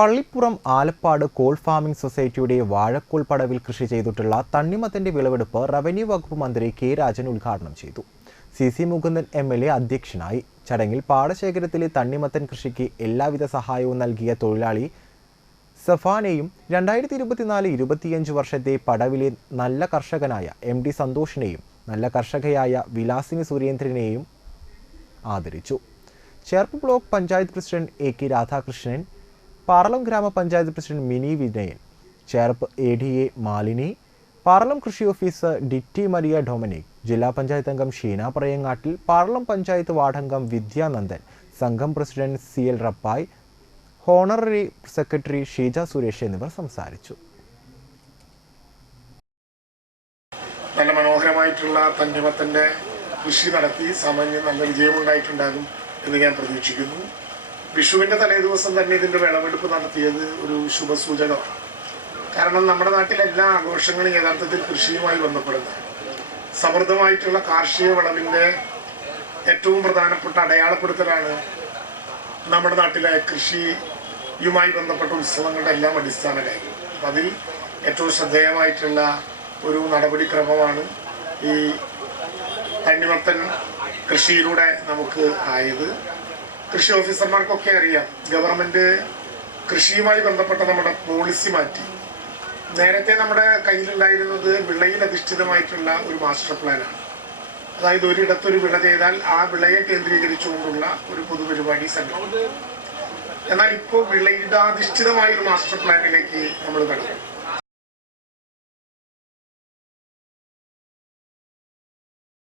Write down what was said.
Pallippuram Alappad call farming സൊസൈറ്റിയുടെ വാഴക്കോൾ പടവിൽ കൃഷി ചെയ്തിട്ടുള്ള തണ്ണിമത്തന്റെ വിളവെടുപ്പ് റവന്യൂ വകുപ്പ് മന്ത്രി കെ രാജൻ ഉദ്ഘാടനം ചെയ്തു. C C Mukundan M L A അധ്യക്ഷനായി. ചടങ്ങിൽ പാടശേഖരത്തിലെ തണ്ണിമത്തൻ കൃഷിക്ക് എല്ലാവിധ സഹായവും നൽകിയ തൊഴിലാളി സഫാനെയും രണ്ടായിരത്തി ഇരുപത്തിനാല് ഇരുപത്തിയഞ്ച് വർഷത്തെ പടവിലെ നല്ല കർഷകനായ എം ഡി സന്തോഷിനെയും നല്ല കർഷകയായ വിലാസിനി സുരേന്ദ്രനെയും ആദരിച്ചു. Cherpu block panchayat president A K Radhakrishnan Paralam ഗ്രാമപഞ്ചായത്ത് president Mini Vinayan Cherpu A D A Malini Paralam കൃഷി ഓഫീസർ ഡിറ്റി മരിയ ഡൊമിനിക് ജില്ലാ പഞ്ചായത്ത് അംഗം ഷീന പറയങ്ങാട്ടിൽ പാർലം പഞ്ചായത്ത് വാർഡംഗം വിദ്യാനന്ദൻ സംഘം president C L Rappai honorary secretary Sheeja Suresh എന്നിവർ സംസാരിച്ചു. നല്ല മനോഹരമായിട്ടുള്ള തണ്ണിമത്തന്റെ കൃഷി നടത്തി സാമാന്യം നല്ല വിജയമുണ്ടായിട്ടുണ്ടാകും എന്ന് ഞാൻ പ്രതീക്ഷിക്കുന്നു. വിഷുവിന്റെ തലേദിവസം തന്നെ ഇതിന്റെ വിളവെടുപ്പ് നടത്തിയത് ഒരു ശുഭസൂചകമാണ്. കാരണം നമ്മുടെ നാട്ടിലെ എല്ലാ ആഘോഷങ്ങളും യഥാർത്ഥത്തിൽ കൃഷിയുമായി ബന്ധപ്പെടുന്നതാണ് സമൃദ്ധമായിട്ടുള്ള കാർഷിക വിളവിന്റെ ഏറ്റവും പ്രധാനപ്പെട്ട അടയാളപ്പെടുത്തലാണ് നമ്മുടെ നാട്ടിലെ കൃഷിയുമായി ബന്ധപ്പെട്ട ഉത്സവങ്ങളുടെ എല്ലാം അടിസ്ഥാന കാര്യം. അപ്പം അതിൽ ഏറ്റവും ശ്രദ്ധേയമായിട്ടുള്ള ഒരു നടപടിക്രമമാണ് ഈ തണ്ണിമത്തൻ കൃഷിയിലൂടെ നമുക്ക് ആയത്. കൃഷി ഓഫീസർമാർക്കൊക്കെ അറിയാം. ഗവൺമെന്റ് കൃഷിയുമായി ബന്ധപ്പെട്ട നമ്മുടെ പോളിസി മാറ്റി. നേരത്തെ നമ്മുടെ കയ്യിലുണ്ടായിരുന്നത് വിളയിൽ അധിഷ്ഠിതമായിട്ടുള്ള ഒരു മാസ്റ്റർ പ്ലാനാണ് അതായത് ഒരിടത്തൊരു വിള ചെയ്താൽ ആ വിളയെ കേന്ദ്രീകരിച്ചുകൊണ്ടുള്ള ഒരു പൊതുപരിപാടി സംഘടിപ്പിക്കും എന്നാൽ ഇപ്പോൾ വിളയിടാധിഷ്ഠിതമായ ഒരു മാസ്റ്റർ പ്ലാനിലേക്ക് നമ്മൾ കടന്നു.